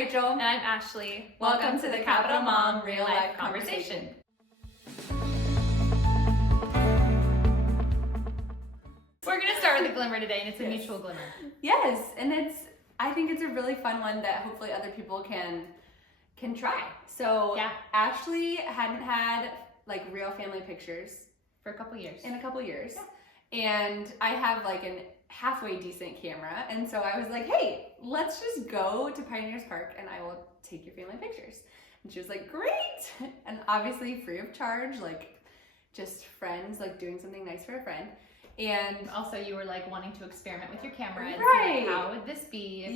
Rachel. And I'm Ashlee. Welcome to the Capital Mom Real Life Conversation. We're going to start with a glimmer today, and it's a Yes. mutual glimmer. Yes, and I think it's a really fun one that hopefully other people can try. So Yeah. Ashlee hadn't had like real family pictures For a couple years. in a couple years. And I have like an halfway decent camera. And so I was like, hey, let's just go to Pioneers Park and I will take your family pictures. And she was like, great. And obviously free of charge, like just friends, like doing something nice for a friend. And Also, you were like wanting to experiment with your camera and Right. see like, how would this be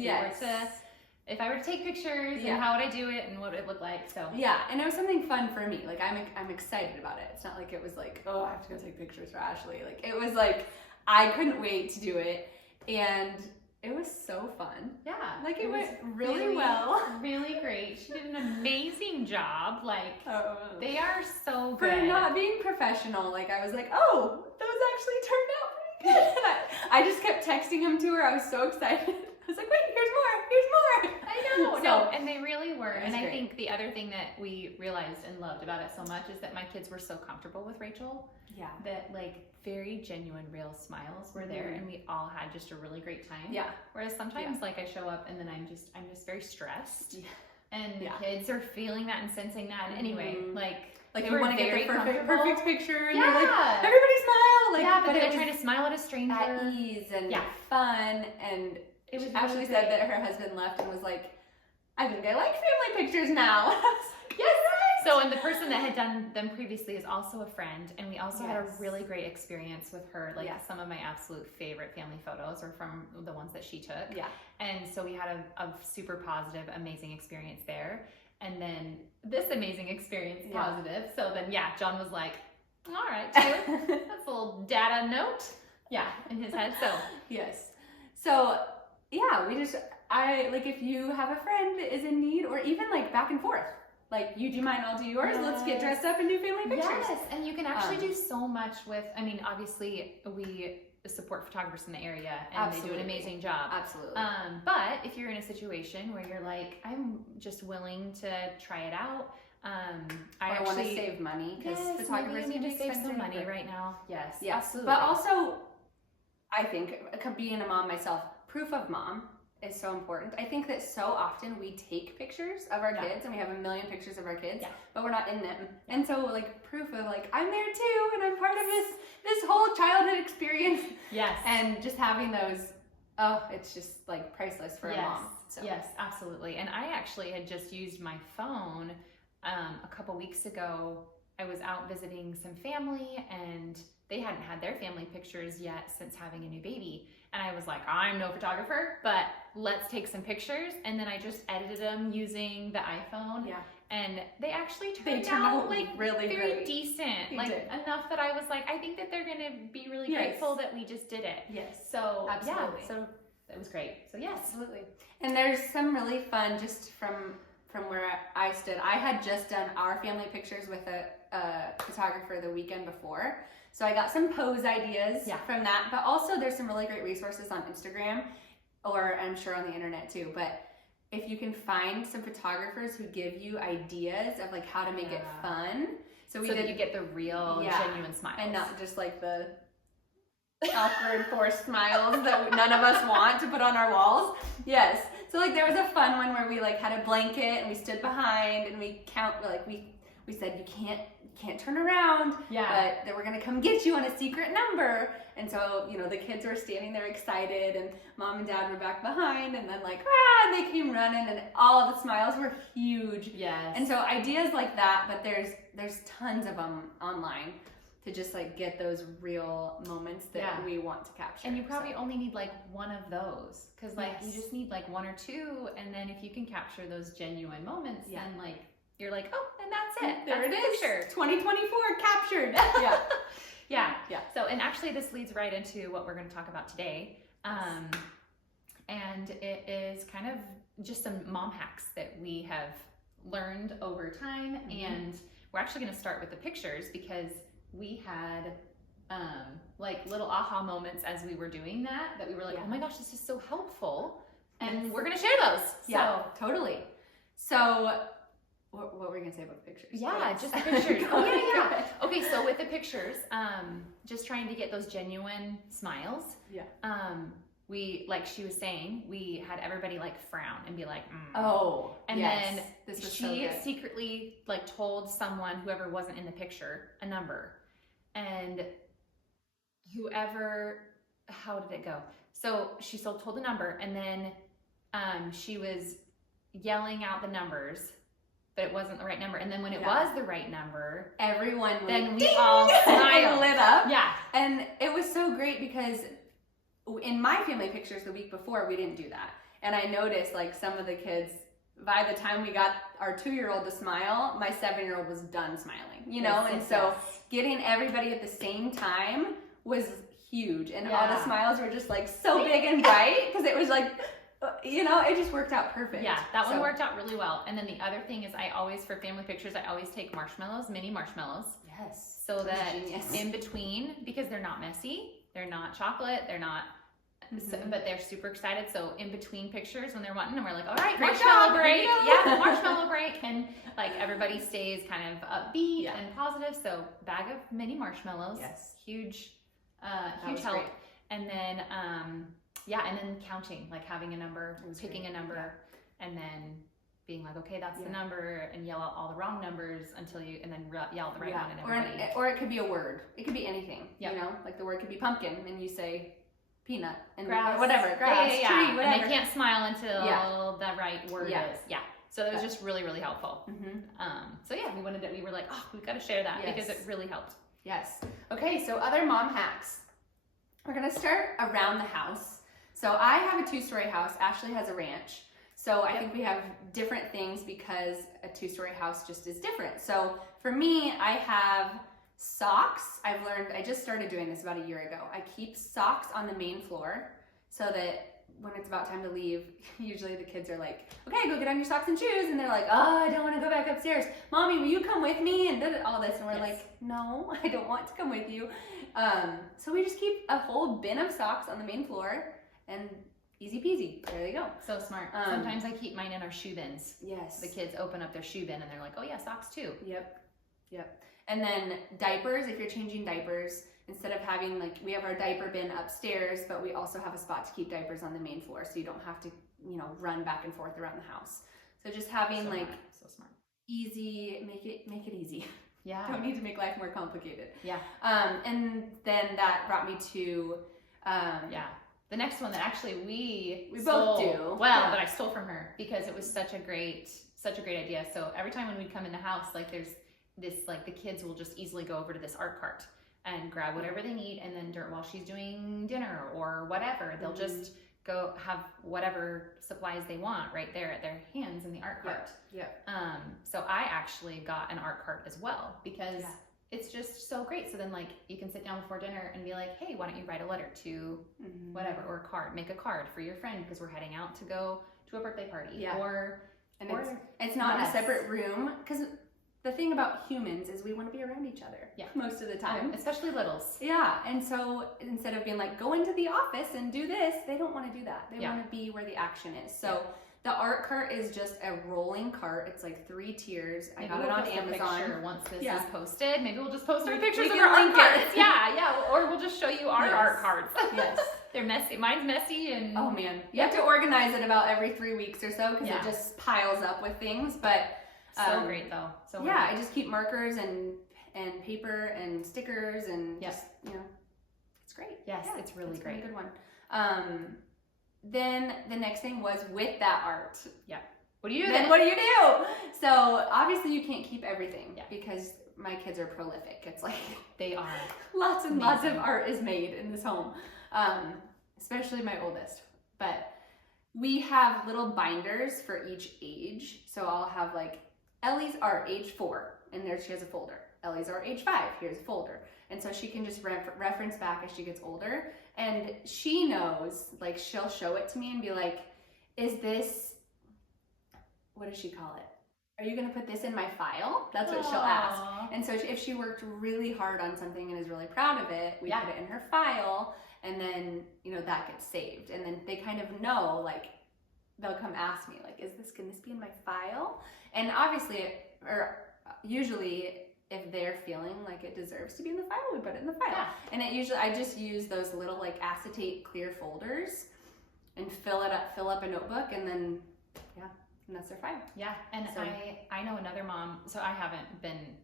if I were to take pictures Yeah. and how would I do it and what would it look like? So yeah, and it was something fun for me. Like I'm excited about it. It's not like it was like, oh, I have to go take pictures for Ashlee. Like it was like I couldn't wait to do it, and it was so fun. yeah, Like it went was really well. really great. She did an amazing job. Like Oh. they are so For good. not being professional, like I was like, oh, those actually turned out pretty good. And I just kept texting them to her. I was so excited. I was like, wait, here's more. I know, So, no, and they really were. it was And I great. think the other thing that we realized and loved about it so much is that my kids were so comfortable with Rachel Yeah. that like very genuine, real smiles were there, Mhm. and we all had just a really great time. Yeah. Whereas sometimes like I show up and then I'm just very stressed, Yeah. and Yeah. the kids are feeling that and sensing that. And anyway, Mhm. like Like they you were want to get very the perfect comfortable. picture, and Yeah. you're like, everybody smile. Like, yeah, but it they're was trying to smile at a stranger. at ease and Yeah. fun. And It was Ashlee really said great. that her husband left and was like, I think I like family pictures now. I was like, Yes. So, and the person that had done them previously is also a friend, and we also had a Yes. really great experience with her. Like Yeah. some of my absolute favorite family photos are from the ones that she took. Yeah. And so we had a super positive, amazing experience there. And then this amazing experience, Yeah. positive. So then, yeah, John was like, all right, too. That's a little data note. Yeah, in his head. So, Yes. So yeah, I like if you have a friend that is in need, or even like back and forth, like you do mine, I'll do yours. Let's get Yes. dressed up and do family pictures. yes, and you can actually Um, do so much with, I mean, obviously we support photographers in the area and they do Absolutely. an amazing job. Absolutely. But if you're in a situation where you're like, I'm just willing to try it out, I want to actually save money because yes, photographers maybe you can need be to save some expensive, money or- right now. Yes, Yes, absolutely. but also, I think being a mom myself, proof of mom is so important. I think that so often we take pictures of our Yeah. kids, and we have a million pictures of our kids, Yeah. but we're not in them. And so, like, proof of like I'm there too, and I'm part of this whole childhood experience, yes, and just having those, oh, it's just like priceless for a mom. So. Yes, absolutely. And I actually had just used my phone a couple weeks ago. I was out visiting some family, and they hadn't had their family pictures yet since having a new baby. And I was like, I'm no photographer, but let's take some pictures. And then I just edited them using the iPhone. Yeah. And they actually They turned turned out out like really very great. decent. They Like did. enough that I was like, I think that they're gonna be really Yes. grateful that we just did it. Yes. So Absolutely. yeah, so it was great. So yes. Absolutely. And there's some really fun just from where I stood. I had just done our family pictures with a photographer the weekend before. So I got some pose ideas Yeah. from that. But also there's some really great resources on Instagram, or I'm sure on the internet too. But if you can find some photographers who give you ideas of like how to make it Yeah. fun. So we So that did, you get the real, Yeah. genuine smiles. and not just like the awkward forced smiles that none of us want to put on our walls. Yes. So like there was a fun one where we like had a blanket and we stood behind and we we said you can't turn around, Yeah. but they were gonna come get you on a secret number. And so, you know, the kids were standing there excited, and mom and dad were back behind, and then like and they came running, and all of the smiles were huge. Yes. And so ideas like that, but there's tons of them online to just like get those real moments that Yeah. we want to capture. and you probably So, only need like one of those, because like you Yes. just need like one or two, and then if you can capture those genuine moments, Yeah. then like you're like, oh, and that's it. there That's it the is. picture. 2024 captured. Yeah. Yeah. Yeah. So, and actually this leads right into what we're going to talk about today. And it is kind of just some mom hacks that we have learned over time. Mhm. And we're actually going to start with the pictures, because we had like little aha moments as we were doing that we were like, Yeah. oh my gosh, this is so helpful. And Yes. we're going to share those. Yeah, So, totally. So, what were we gonna say about the pictures? Yeah, just the pictures. Oh yeah. Okay, so with the pictures, just trying to get those genuine smiles. Yeah. We, like she was saying, we had everybody like frown and be like, oh, and yes. then This was she so good. secretly like told someone, whoever wasn't in the picture, a number, and whoever, how did it go? So she still told the number, and then she was yelling out the numbers, but it wasn't the right number. And then when it was the right number, everyone then we all smiled. lit up. Yeah. And it was so great because in my family pictures the week before, we didn't do that. And I noticed like some of the kids, by the time we got our 2-year-old to smile, my 7-year-old was done smiling, you know? And so getting everybody at the same time was huge. And all the smiles were just like so big and bright because it was like, you know, it just worked out perfect. Yeah, that one worked out really well. And then the other thing is I always, for family pictures, I always take marshmallows, mini marshmallows. Yes. So that in between, because they're not messy, they're not chocolate, they're not, but they're super excited. So in between pictures when they're wanting, and we're like, all right, marshmallow break. Yeah, marshmallow break. And like everybody stays kind of upbeat and positive. So bag of mini marshmallows. Yes. Huge help. Great. And then, and then counting, like having a number, picking a number, and then being like, okay, that's the number, and yell out all the wrong numbers until you, and then yell the right one, and everybody. Or it could be a word. It could be anything. You know, like the word could be pumpkin, and you say peanut and grass, whatever, grass, tree, whatever. And they can't smile until the right word is. Yeah. So it was just really, really helpful. So yeah, we were like, oh, we've got to share that because it really helped. Yes. Okay, so other mom hacks. We're gonna start around the house. So I have a 2-story house. Ashlee has a ranch. So I think we have different things because a 2-story house just is different. So for me, I have socks. I just started doing this about a year ago. I keep socks on the main floor so that when it's about time to leave, usually the kids are like, okay, go get on your socks and shoes. And they're like, oh, I don't want to go back upstairs. Mommy, will you come with me? And all this. And we're like, no, I don't want to come with you. So we just keep a whole bin of socks on the main floor and easy peasy. There they go. So smart. Sometimes I keep mine in our shoe bins. Yes. The kids open up their shoe bin and they're like, oh yeah, socks too. Yep. And then diapers, if you're changing diapers, instead of having we have our diaper bin upstairs, but we also have a spot to keep diapers on the main floor so you don't have to, run back and forth around the house. So just having so smart. Easy, make it easy. Yeah. Don't need to make life more complicated. Yeah. And then that brought me to the next one that actually we both do. Well, but I stole from her because it was such a great idea. So every time when we'd come in the house, there's this, the kids will just easily go over to this art cart and grab whatever they need, and then while she's doing dinner or whatever, they'll just go have whatever supplies they want right there at their hands in the art cart. So I actually got an art cart as well because it's just so great. So then you can sit down before dinner and be like, hey, why don't you write a letter to whatever, or a card, make a card for your friend because we're heading out to go to a birthday party. It's not in a separate room, because the thing about humans is we want to be around each other most of the time. Especially littles. Yeah, and so instead of being like, go into the office and do this, they don't want to do that. They want to be where the action is. So the art cart is just a rolling cart. It's 3 tiers. Maybe I got it on Amazon. Once this is posted, maybe we'll just post our pictures of our art cards. Or we'll just show you our art cards. Yes. They're messy. Mine's messy and... Oh man. You have to organize it about every 3 weeks or so because it just piles up with things, but... So great though. So great. I just keep markers and paper and stickers and just, it's great. Yes, it's really great. A good one. Then the next thing was with that art. Yeah. What do you do? What do you do? So obviously you can't keep everything because my kids are prolific. It's they are. Lots and lots of art is made in this home, especially my oldest. But we have little binders for each age. So I'll have Ellie's art age 4, and there she has a folder. Ellie's art age 5, here's a folder. And so she can just reference back as she gets older. And she knows, she'll show it to me and be like, is this, what does she call it? Are you gonna put this in my file? That's what she'll ask. And so if she worked really hard on something and is really proud of it, we put it in her file, and then, that gets saved. And then they kind of know, they'll come ask me, like, can this be in my file? And obviously, or usually, if they're feeling like it deserves to be in the file, we put it in the file. Yeah. And I just use those little like acetate clear folders and fill up a notebook, and then, and that's their file. Yeah, and so, I know another mom, so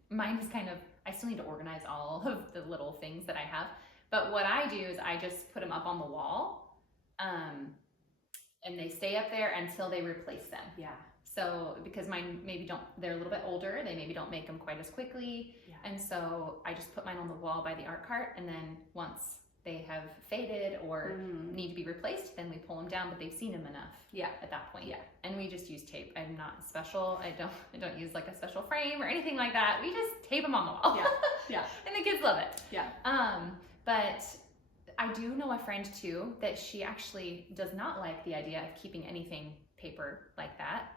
mine is kind of, I still need to organize all of the little things that I have. But what I do is I just put them up on the wall, and they stay up there until they replace them. Yeah. So, because mine they're a little bit older, they maybe don't make them quite as quickly. Yeah. And so I just put mine on the wall by the art cart, and then once they have faded or need to be replaced, then we pull them down, but they've seen them enough at that point. Yeah. And we just use tape. I'm not special. I don't use like a special frame or anything like that. We just tape them on the wall. Yeah. Yeah. And the kids love it. Yeah. But I do know a friend too that she actually does not like the idea of keeping anything paper like that.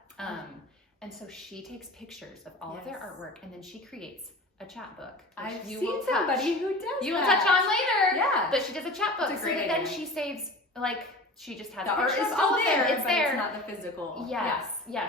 And so she takes pictures of all of their artwork, and then she creates a chapbook. I've seen somebody who does you will touch on later. Yeah. But she does a chapbook so that then she saves, like, she just has the art is all there. It's there. It's not the physical. Yes.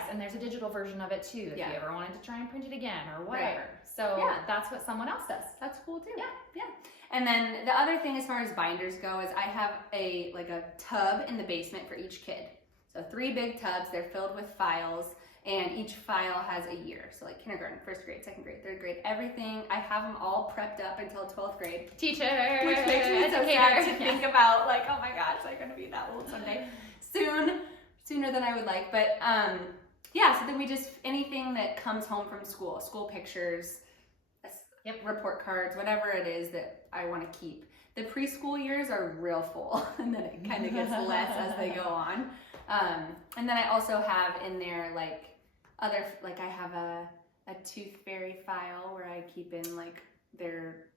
And there's a digital version of it too if you ever wanted to try and print it again or whatever. Right. So that's what someone else does. That's cool too. Yeah. And then the other thing as far as binders go is I have a tub in the basement for each kid. So 3 big tubs, they're filled with files, and each file has a year. So like kindergarten, 1st grade, 2nd grade, 3rd grade, everything. I have them all prepped up until 12th grade. Teacher, which makes me so sad to think about, like, oh my gosh, I'm gonna be that old someday. Sooner than I would like. But so then we just, anything that comes home from school pictures, report cards, whatever it is that I want to keep. The preschool years are real full, and then it kind of gets less as they go on. And then I also have in there I have a tooth fairy file where I keep in like their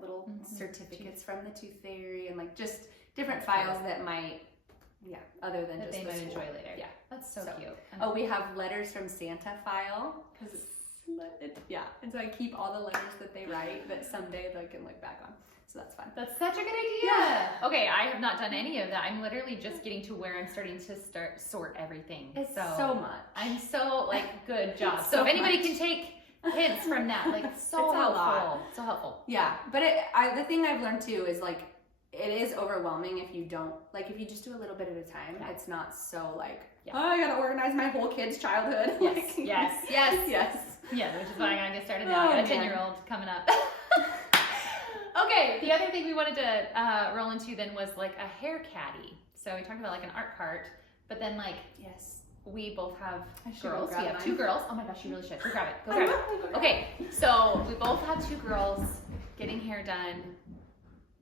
little certificates from the tooth fairy, and like just different files that might other than that just they might enjoy later. Yeah, that's so cute. Oh, we have letters from Santa file because and so I keep all the letters that they write that someday they can look back on. So that's fun. That's such a good idea. Yeah. Okay, I have not done any of that. I'm literally just getting to where I'm starting to sort everything. It's so much. I'm so good job. So if anybody can take hints from that, so helpful. So helpful. Yeah, but the thing I've learned too is it is overwhelming if you don't if you just do a little bit at a time. Yeah. It's not so oh, I gotta organize my whole kid's childhood. Yes. Yeah, which is why I gotta get started now. I got a 10-year-old coming up. Okay, the other thing we wanted to roll into then was a hair caddy. So we talked about an art cart, but then we both have girls. We have 2 girls. Oh my gosh, you really should. Go grab it. Go grab it. Okay, so we both have 2 girls getting hair done.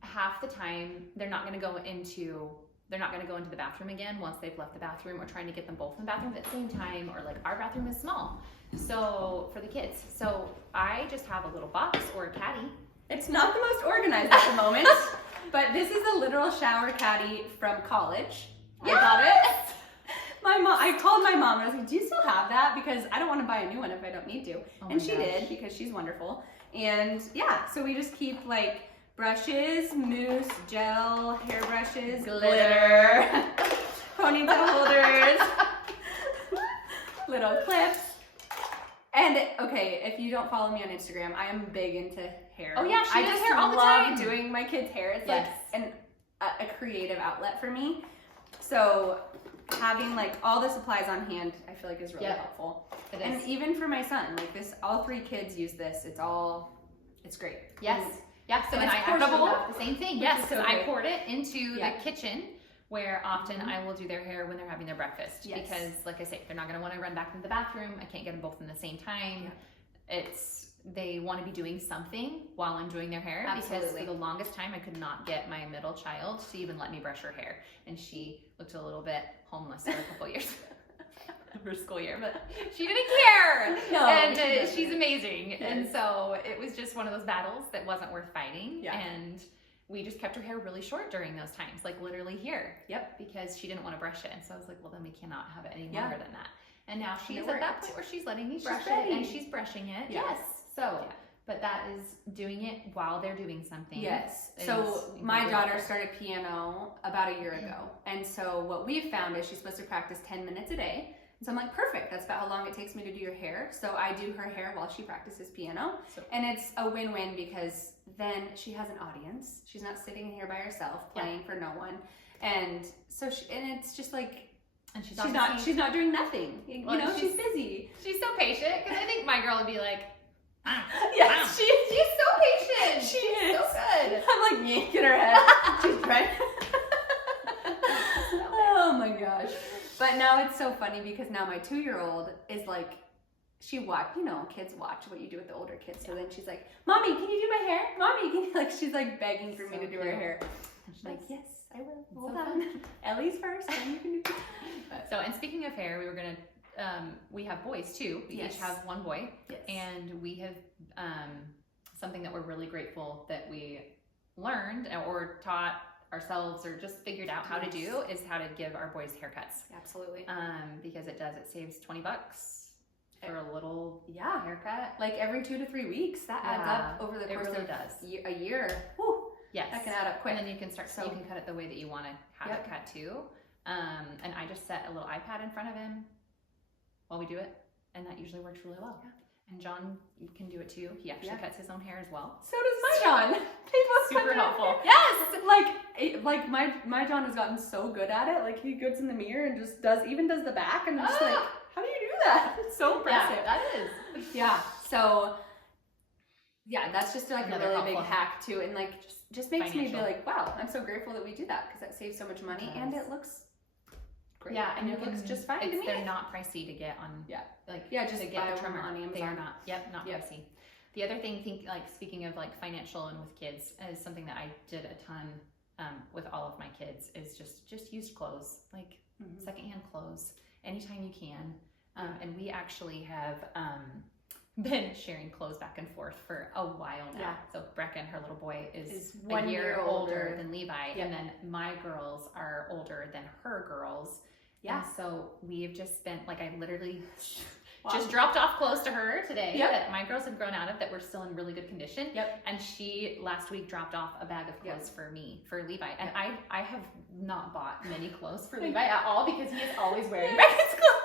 Half the time, they're not going to go into the bathroom again once they've left the bathroom. We're trying to get them both in the bathroom at the same time, or our bathroom is small. So for the kids, so I just have a little box or a caddy. It's not the most organized at the moment, but this is a literal shower caddy from college. I got it. I called my mom and I was like, do you still have that? Because I don't want to buy a new one if I don't need to. And she did, because she's wonderful. And so we just keep brushes, mousse, gel, hair brushes, glitter, ponytail holders, little clips. And if you don't follow me on Instagram, I am big into hair. Oh yeah, she does hair all the time. I love doing my kids' hair. It's a creative outlet for me. So having all the supplies on hand, I feel is really helpful. It is. And even for my son, all 3 kids use this. It's great. Yes. So and I portable. The same thing. Yes, because I poured it into the kitchen, where often I will do their hair when they're having their breakfast. Yes. Because, like I say, they're not going to want to run back into the bathroom. I can't get them both in the same time. Yeah. They want to be doing something while I'm doing their hair. Absolutely. Because for the longest time, I could not get my middle child to even let me brush her hair. And she looked a little bit homeless for a couple years of her school year, but she didn't care. No, and she's amazing. Yes. And so it was just one of those battles that wasn't worth fighting. Yeah. And we just kept her hair really short during those times, literally here. Yep. Because she didn't want to brush it. And so I was like, well, then we cannot have it any longer than that. And now she's at that point where she's letting me brush it and she's brushing it. Yes. So, But that is doing it while they're doing something. Yes. So my daughter started piano about a year ago. And so what we've found is she's supposed to practice 10 minutes a day. And so I'm like, perfect. That's about how long it takes me to do your hair. So I do her hair while she practices piano. And it's a win-win because then she has an audience. She's not sitting here by herself playing for no one. And so it's just like, and she's not doing nothing. Well, you know, she's busy. She's so patient because I think my girl would be like, yes, she's so patient. She's so good. I'm like yanking her head. She's right. Oh my gosh. But now it's so funny because now my 2-year-old is like, she watch, you know, kids watch what you do with the older kids. So then she's like, Mommy, can you do my hair? Mommy, can you? Like, she's like begging for me to do her hair. She's like, yes, I will. Hold on. Ellie's first, then you can do it. So, and speaking of hair, we were going to, we have boys too. We each have one boy. Yes. And we have something that we're really grateful that we learned or taught ourselves or just figured out how to do is how to give our boys haircuts. Absolutely. Because it saves $20 for a little Yeah. haircut. Like every 2 to 3 weeks, that adds up over the course really of does. a year. Whew, Yes. that can add up quick. And then you can start, so you can cut it the way that you want to have it cut too. And I just set a little iPad in front of him while we do it, and that usually works really well. Yeah. And John, you can do it too. He actually cuts his own hair as well. So does my John. People Super helpful. Yes, like my John has gotten so good at it. Like he gets in the mirror and just does the back, and I'm just like, how do you do that? It's so impressive. Yeah, that is. Yeah. So yeah, that's just like Another a really big helpful hack too, and like just makes me be financial. like, wow, I'm so grateful that we do that because that saves so much money and it looks great. Yeah, and it looks just fine to me. They're not pricey to get on. Just to get buy the trimmer on Amazon. They are not. Not pricey. The other thing, speaking of like financial and with kids, is something that I did a ton with all of my kids is just used clothes, like secondhand clothes, anytime you can. And we actually have been sharing clothes back and forth for a while now. Yeah. So Brecken, her little boy, is 1 year older than Levi, and then my girls are older than her girls. Yeah. And so we've just spent, like, I literally just dropped off clothes to her today that my girls have grown out of that were still in really good condition. And she last week dropped off a bag of clothes for me, for Levi. And I have not bought many clothes for Levi at all because he is always wearing Brecken's clothes.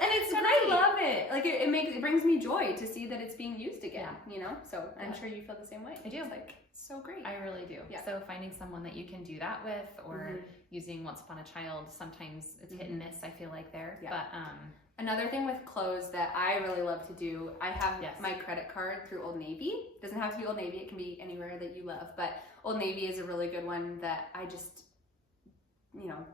And it's great. I love it. Like it brings me joy to see that it's being used again, you know? So I'm sure you feel the same way. I do. It's like so great. I really do. Yeah. So finding someone that you can do that with, or using Once Upon a Child, sometimes it's hit and miss, I feel like there. Yeah. But another thing with clothes that I really love to do, I have my credit card through Old Navy. It doesn't have to be Old Navy, it can be anywhere that you love, but Old Navy is a really good one that I just, you know,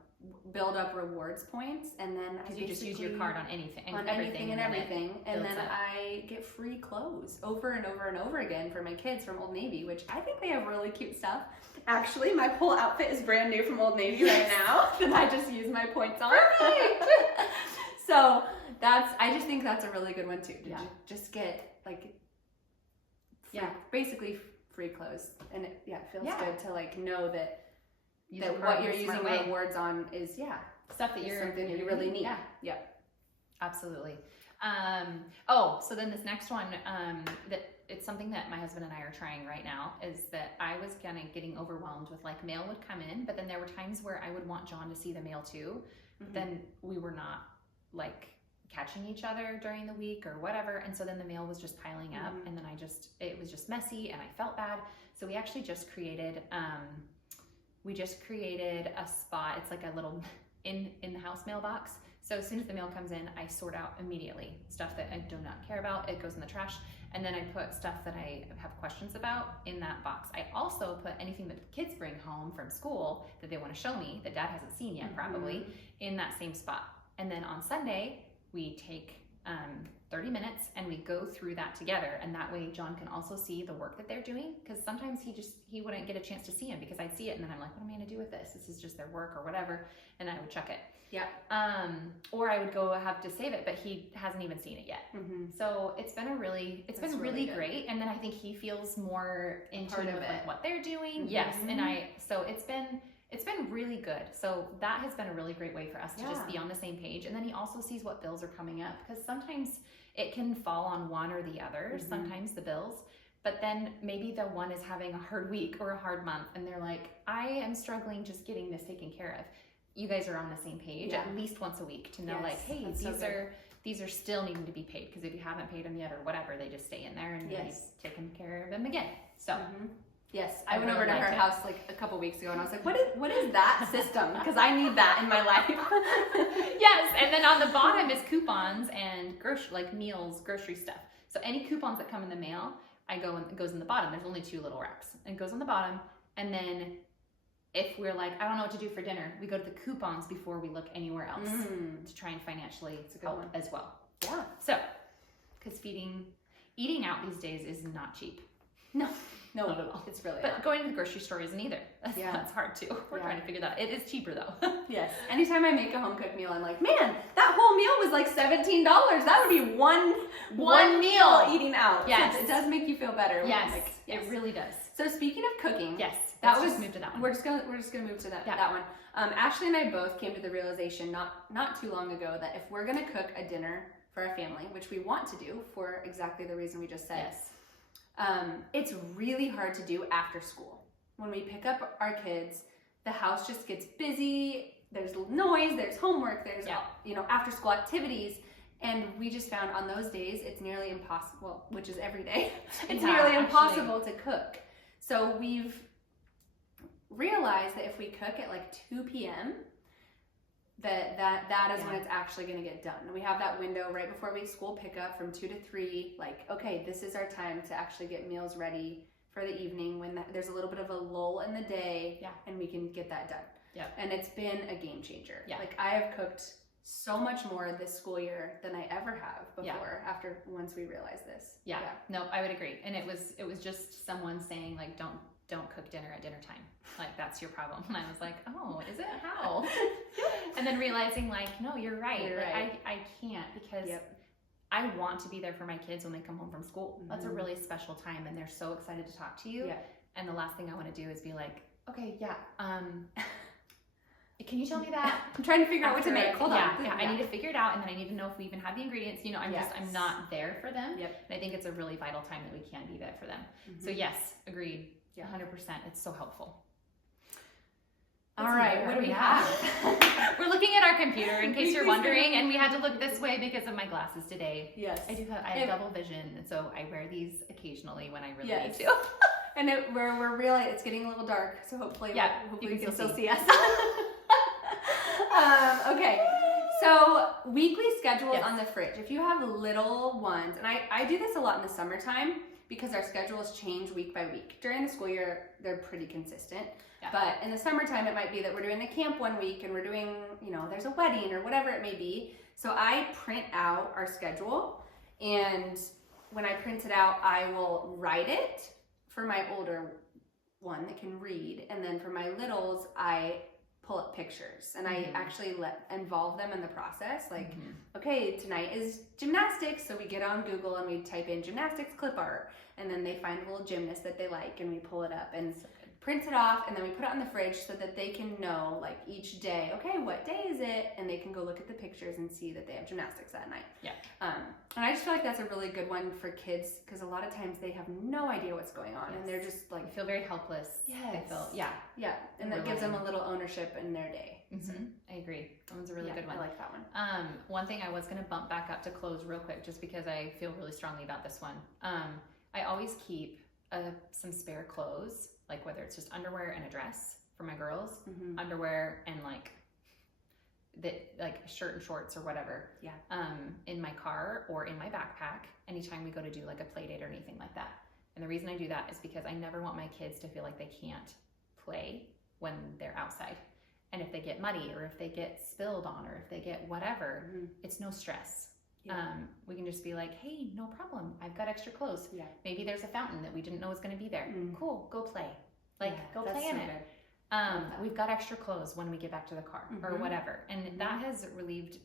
build up rewards points, and then I you just use your card on anything and everything, and then I get free clothes over and over and over again for my kids from Old Navy, which I think they have really cute stuff. Actually, my whole outfit is brand new from Old Navy right now that I just use my points on. So I just think that's a really good one too. To just get like basically free clothes, and it feels good to like know that what you're using rewards on is stuff that you're something that you really need. Yeah. Absolutely. So then this next one, that it's something that my husband and I are trying right now, is that I was kind of getting overwhelmed with, like, mail would come in, but then there were times where I would want John to see the mail too. Then we were not like catching each other during the week or whatever, and so then the mail was just piling up, and then it was just messy and I felt bad. So we actually just created a spot. It's like a little in-house mailbox. So as soon as the mail comes in, I sort out immediately. Stuff that I do not care about, it goes in the trash. And then I put stuff that I have questions about in that box. I also put anything that the kids bring home from school that they want to show me, that Dad hasn't seen yet probably, in that same spot. And then on Sunday, we take 30 minutes and we go through that together, and that way John can also see the work that they're doing, because sometimes he wouldn't get a chance to see them because I'd see it and then I'm like, what am I gonna do with this? This is just their work or whatever, and I would chuck it. Or I would go have to save it, but he hasn't even seen it yet. So it's been really great, and then I think he feels more in tune with like what they're doing. And so it's been really good. So that has been a really great way for us to just be on the same page. And then he also sees what bills are coming up, because sometimes it can fall on one or the other. Sometimes the bills, But then maybe the one is having a hard week or a hard month and they're like, I am struggling just getting this taken care of. You guys are on the same page at least once a week to know like, hey, these are still needing to be paid, because if you haven't paid them yet or whatever, they just stay in there and you've taken care of them again. So yes, I went over to her house like a couple weeks ago and I was like, what is that system? Because I need that in my life. Yes, and then on the bottom is coupons and meals, grocery stuff. So any coupons that come in the mail, it goes in the bottom. There's only 2 little wraps. It goes on the bottom, and then if we're like, I don't know what to do for dinner, we go to the coupons before we look anywhere else to try and financially help as well. Yeah. So, because eating out these days is not cheap. No, not at all. It's really But not. going to the grocery store isn't either. That's hard too. We're trying to figure that out. It is cheaper though. Yes. Anytime I make a home cooked meal, I'm like, man, that whole meal was like $17. That would be one meal eating out. Yes. So it does make you feel better. Yes. It really does. So speaking of cooking, let's just move to that one. We're just gonna move to that one. Ashlee and I both came to the realization not too long ago that if we're gonna cook a dinner for our family, which we want to do for exactly the reason we just said, it's really hard to do after school. When we pick up our kids, the house just gets busy. There's noise. There's homework. There's after school activities. And we just found on those days it's nearly impossible, which is every day. It's nearly impossible to cook. So we've realized that if we cook at like 2 p.m., that is when it's actually going to get done. And we have that window right before we school pickup from 2 to 3. Like, okay, this is our time to actually get meals ready for the evening when there's a little bit of a lull in the day, and we can get that done. Yeah. And it's been a game changer. Yeah. Like I have cooked so much more this school year than I ever have before once we realized this. Yeah. No, I would agree. And it was just someone saying like, don't cook dinner at dinner time. Like that's your problem. And I was like, oh, is it? How? And then realizing like, no, you're right. I can't because I want to be there for my kids when they come home from school. Mm-hmm. That's a really special time and they're so excited to talk to you. Yeah. And the last thing I want to do is be like, okay, can you tell me that? I'm trying to figure out what to make. Hold on. I need to figure it out, and then I need to know if we even have the ingredients. I'm not there for them. Yep. And I think it's a really vital time that we can be there for them. Mm-hmm. So yes, agreed. 100%. It's so helpful. All right, what do we have? We're looking at our computer in case you're wondering, and we had to look this way because of my glasses today. Yes. I have double vision, and so I wear these occasionally when I really need to. And we're really, it's getting a little dark, so hopefully you can still see us. Okay, so weekly schedules on the fridge. If you have little ones, and I do this a lot in the summertime because our schedules change week by week. During the school year, they're pretty consistent. Yeah. But in the summertime, it might be that we're doing a camp one week and we're doing, there's a wedding or whatever it may be. So I print out our schedule, and when I print it out, I will write it for my older one that can read, and then for my littles, I pull up pictures and I actually involve them in the process. Like, okay, tonight is gymnastics, so we get on Google and we type in gymnastics clip art, and then they find a little gymnast that they like, and we pull it up and print it off, and then we put it on the fridge so that they can know, like, each day, okay, what day is it? And they can go look at the pictures and see that they have gymnastics that night. Yeah. And I just feel like that's a really good one for kids because a lot of times they have no idea what's going on, and they're just like, they feel very helpless. Yes. They feel, and that gives them a little ownership in their day. Mm-hmm. So. I agree. That one's a really good one. I like that one. One thing I was going to bump back up to clothes real quick just because I feel really strongly about this one. I always keep some spare clothes, like whether it's just underwear and a dress for my girls, underwear and like shirt and shorts or whatever, in my car or in my backpack anytime we go to do like a play date or anything like that. And the reason I do that is because I never want my kids to feel like they can't play when they're outside. And if they get muddy or if they get spilled on or if they get whatever, it's no stress. Yeah. We can just be like, hey, no problem. I've got extra clothes. Yeah. Maybe there's a fountain that we didn't know was going to be there. Cool. Go play. Go play in it. We've got extra clothes when we get back to the car or whatever. And that has relieved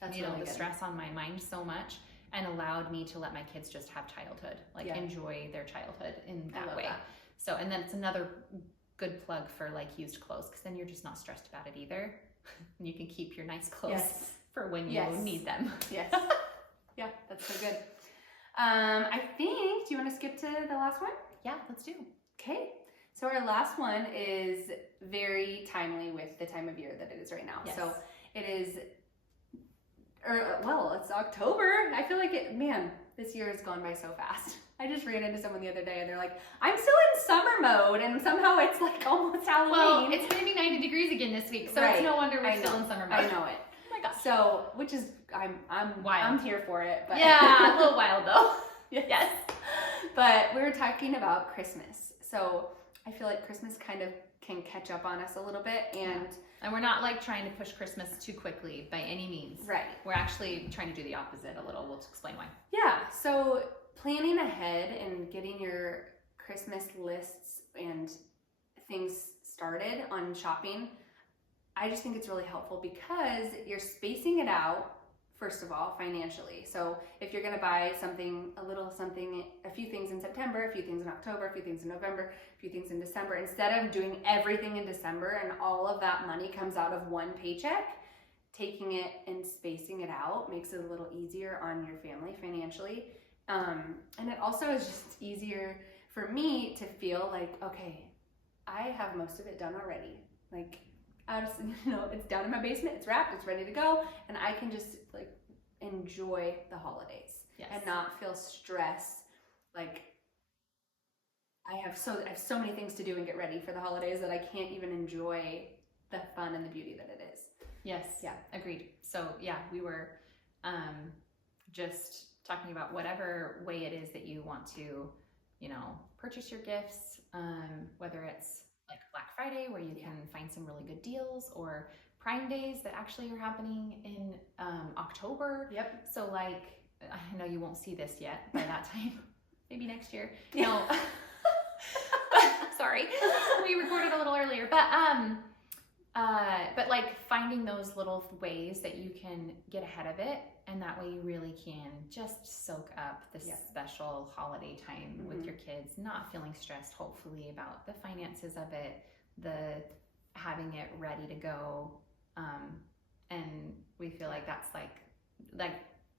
the stress on my mind so much and allowed me to let my kids just have childhood, enjoy their childhood in that way. So, and then it's another good plug for like used clothes because then you're just not stressed about it either. You can keep your nice clothes for when you need them. Yes. Yeah, that's so good. I think do you want to skip to the last one? Yeah, let's do. Okay. So our last one is very timely with the time of year that it is right now. Yes. So it is, it's October. I feel like this year has gone by so fast. I just ran into someone the other day and they're like, I'm still in summer mode, and somehow it's like almost Halloween. Well, it's going to be 90 degrees again this week, so it's no wonder we're still in summer mode. I know it. Oh my gosh. So, which is, I'm wild. I'm here for it. But Yeah, a little wild though. Yes. But we were talking about Christmas. So I feel like Christmas kind of can catch up on us a little bit, And we're not like trying to push Christmas too quickly by any means. Right. We're actually trying to do the opposite a little. We'll explain why. Yeah. So planning ahead and getting your Christmas lists and things started on shopping, I just think it's really helpful because you're spacing it out, first of all, financially. So if you're going to buy something, a few things in September, a few things in October, a few things in November, a few things in December, instead of doing everything in December and all of that money comes out of one paycheck, taking it and spacing it out makes it a little easier on your family financially. And it also is just easier for me to feel like, okay, I have most of it done already. Like, I just, it's down in my basement, it's wrapped, it's ready to go, and I can just like enjoy the holidays. Yes. And not feel stress. Like, I have so many things to do and get ready for the holidays that I can't even enjoy the fun and the beauty that it is. Yes. Yeah. Agreed. So yeah, we were just talking about whatever way it is that you want to, purchase your gifts, whether it's like Black Friday where you can find some really good deals, or Prime Days that actually are happening in October. Yep. So like, I know you won't see this yet by that time, maybe next year. Yeah. No. Sorry, we recorded a little earlier, but like finding those little ways that you can get ahead of it, and that way you really can just soak up this special holiday time with your kids, not feeling stressed, hopefully, about the finances of it, the having it ready to go, and we feel like that's like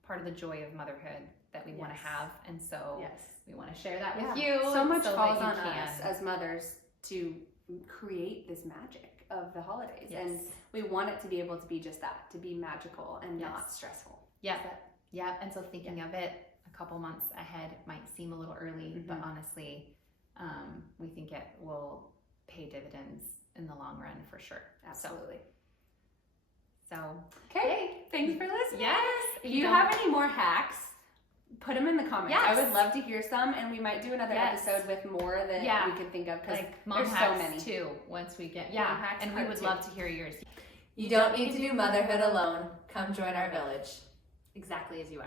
part of the joy of motherhood that we want to have, and so we want to share that with you. So much falls on us as mothers to create this magic of the holidays, and we want it to be able to be just that, to be magical and not stressful. And so thinking of it a couple months ahead might seem a little early, but honestly, we think it will pay dividends in the long run for sure. Absolutely. So okay, thanks for listening. Yes. If you have any more hacks, put them in the comments. Yes. I would love to hear some, and we might do another episode with more that we can think of, because mom there's hacks so many too. Once we get Mom hacks and we would love to hear yours. You don't need to do motherhood alone. Come join our village. Exactly as you are.